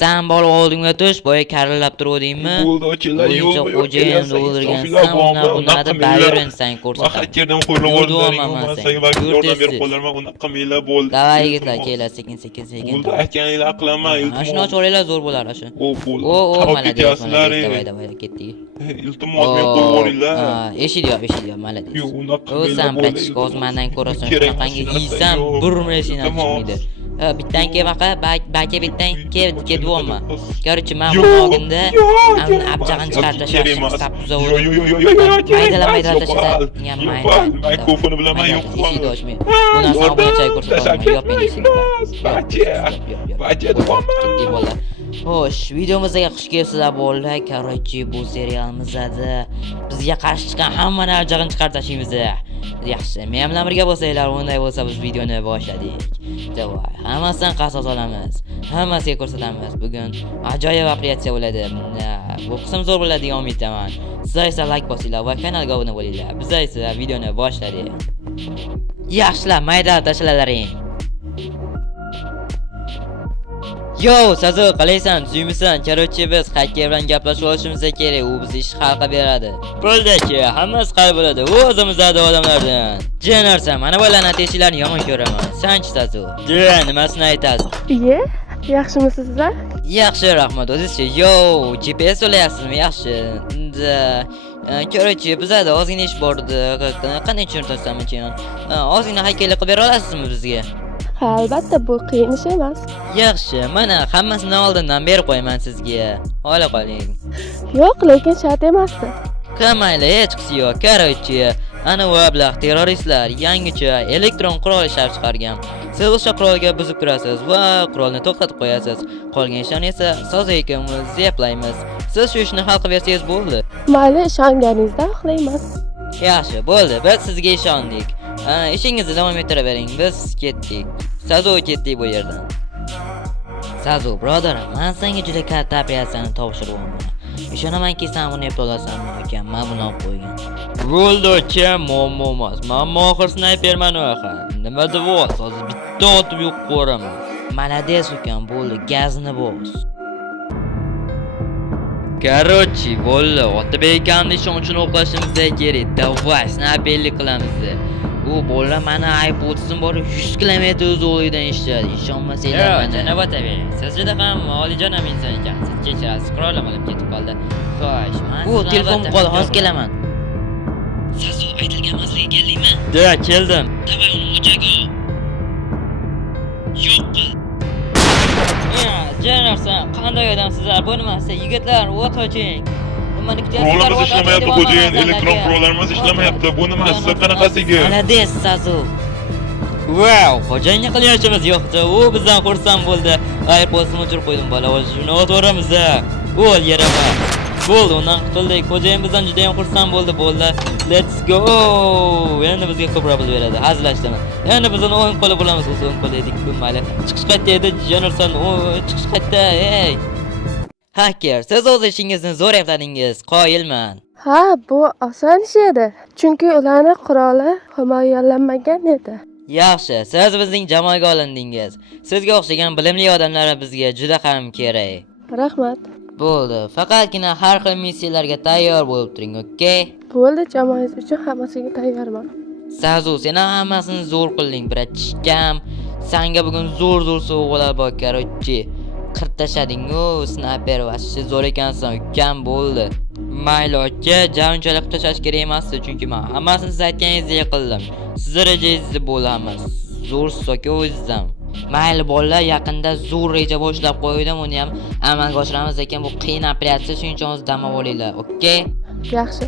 Sen bola oldingga tush, boya karillab turuvdingmi? Bo'ldi, ochinglar, yo'q, yo'q, Xo'jayinni o'ldirgansan, bundan bayaversan ko'rsataman. Hakkerdan qo'llab oldilaring, men senga balki yordam berib qo'yarman, unaqa qilmanglar bo'ldi. Davay yigitlar, kelinglar, sekin. Bo'ldi, akanglar qilaman, iltimos. Shuni ochinglar, zo'r bo'lar shu. Bo'ldi. Malades, davay, ketdik. Iltimos, men qo'yib yuboringlar. Eshityapman, malades. Yo'q, unaqa qilmanglar. Sen practice kozmandan ko'rasan, shunaqangi yeysan, bir mashina chiqmaydi. Bittan ke baqa, baka bittan ke dvoma. Короче, men bu oginda abjag'in chiqarib sapza bo'ldi. Maydalar tashlar. Mikrofonni bilaman, yo'q. Bu narsani bo'yicha ko'rsataman. Bacha dvoma. Xo'sh, videomizga xush kelibsizlar bo'ldi. Короче, bu serialimizda bizga qarshi chiqqan hammani abjag'in chiqarib tashlaymiz. Yaxshi, men bilan birga bo'lsanglar, unday bo'lsa biz videoni boshladik. Davay, hammasidan qasos olamiz. Hammasiga ko'rsatamiz. Bugun ajoyib operatsiya bo'ladi. Bu qism zo'r bo'ladi degan umiddaman. Sizlar esa like bosinglar va kanalga obuna bo'linglar. Biz esa videoni boshladik. Yaxshilar, mayda tashlalaring. Yo, Sazo, qalaysan? Suymisan? Короче, biz hacker bilan gaplashib olishimiz kerak. U bizni ish hal qilib beradi. Bo'ldi-chi, hammasi hal bo'ladi. U o'zimizdagi odamlardan. Jenarsan, mana bularni teshiklarni yomon ko'raman. Sanchi Sazo? Nimasini aytasiz? Iye, yaxshimisiz sizlar? Yaxshi, rahmat. O'zingizchi? Yo, GPS to'layapsizmi? Yaxshi. Короче, bizda ozgina ish bor edi. Qanday tushuntirsam ekan? Ozgina haykallik qilib bera olasizmi bizga? Ha, albatta, bu qiyin ish emas. Yaxshi, mana hammasini oldindan berib qo'yaman sizga. Ola qoling. Yo'q, lekin shart emasdi. Mayli, hech qisi yo'q. Короче, ana bu ablah terroristlar yangicha elektron qurol ishlab chiqargan. Siz o'sha qurolga buzib kirasiz va qurolni to'xtatib qo'yasiz. Qolgan ishlarni esa Sazo ikkalamiz zeplaymiz. Siz shu ishni hal qilib bersangiz bo'ldi. Mayli, ishonganingizdan xohlayman. Yaxshi, bo'ldi. Biz sizga ishondik. Ishingizni davom ettiravering. Biz ketdik. Sazo ketdik bu yerdan. Sazo, birodarim, men senga juda katta operatsiyani topshiribman. Ishonamanki sen buni ep olasanmi ekan, men buni olib qo'ygan. Bo'ldi-chi, muammo emas. Men mohir snayperman o'xa. Nima deb o'tasiz? Bitta otib yo'q qo'raman. Malades ekan, bo'ldi, gazni bos. Короче, bo'ldi, Otabek akamni ishon uchun o'qlashimiz kerak. Davay, snayperlik qilamiz. U bola mana iPod'sim bor 100 km uzoqlikdan ishladi. Ishonmasanglar mana. Janob Otabek, siz juda ham olijonon inson ekansiz. Kechirasiz, qurollam olib ketib qoldi. Xo'sh, men bu telefon qol, hozir kelaman. Sazo aytilgan mazga keldingmi? Da, keldim. Davay, uni o'chaga. Yo'q qil. Jenarsan, qanday odamsizlar? Bu nimasi? Yigitlar, o't oching. Qurollarimiz ishlamayapti, xo'jayin. Elektron qurollarimiz ishlamayapti. Bu nimasi? Qanaqasiga? Malades, Sazo. Wow, xo'jayinga qilyapmiz yo'qda. U bizdan xursand bo'ldi. iPod'ni o'chirib qo'ydim, bola. Shuni o'tvoramiz. Bo'l, yerama. Bo'ldi, undan qutuldik. Xo'jayin bizdan juda ham xursand bo'ldi. Let's go. Endi bizga ko'proq pul beradi. Hazillashdimi? Endi biz uni o'yin qo'li bo'lamiz, o'yin qo'li edik, mayli. Chiqish qayerda edi? Jenarsan, chiqish qayerda? Ey. Hacker, siz o'z ishingizni zo'r yaptadingiz. Qoyilman. Ha, bu oson ish edi. Chunki ularning quroli himoyalanmagan edi. Yaxshi, siz bizning jamoaga olindingiz. Sizga o'xshagan bilimli odamlar bizga juda ham kerak. Rahmat. Bo'ldi, faqatgina har xil missiyalarga tayyor bo'lib turing, okey? Bo'ldi, jamoangiz uchun hammasiga tayyorman. Sazo, sen hammasini zo'r qilding, bratchkam. Senga bugun zo'r sovg'alar bor, короче. Qirib tashlading-ku, snayper va siz zo'r ekansan, ukam bo'ldi. Mayli, aka, javonchalik tashlash kerak emasdi, chunki men hammasini siz aytganingizdek qildim. Sizning rejangizni bo'laman. Zo'r so'ka o'zizdan. Mayli bolalar, yaqinda zo'r reja boshlab qo'ydim, uni ham amalga oshiramiz ekan. Bu qiyin operatsiya, shuning uchun o'z dam olinglar, okey? Yaxshi.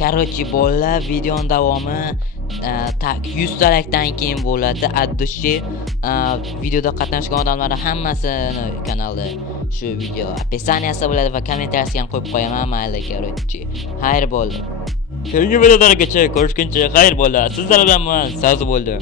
Короче, bolalar, videoning davomi 100 ta like'dan keyin bo'ladi. Addushi videoda qatnashgan odamlarning hammasini kanalda shu video описаниеsi bo'ladi va kommentariyasiga ham qo'yib qo'yaman, mayli, короче. Xayr bo'ldi. Keyingi videolargacha ko'rishguncha xayr bo'ldi. Sizlar bilan men Sazo bo'ldi.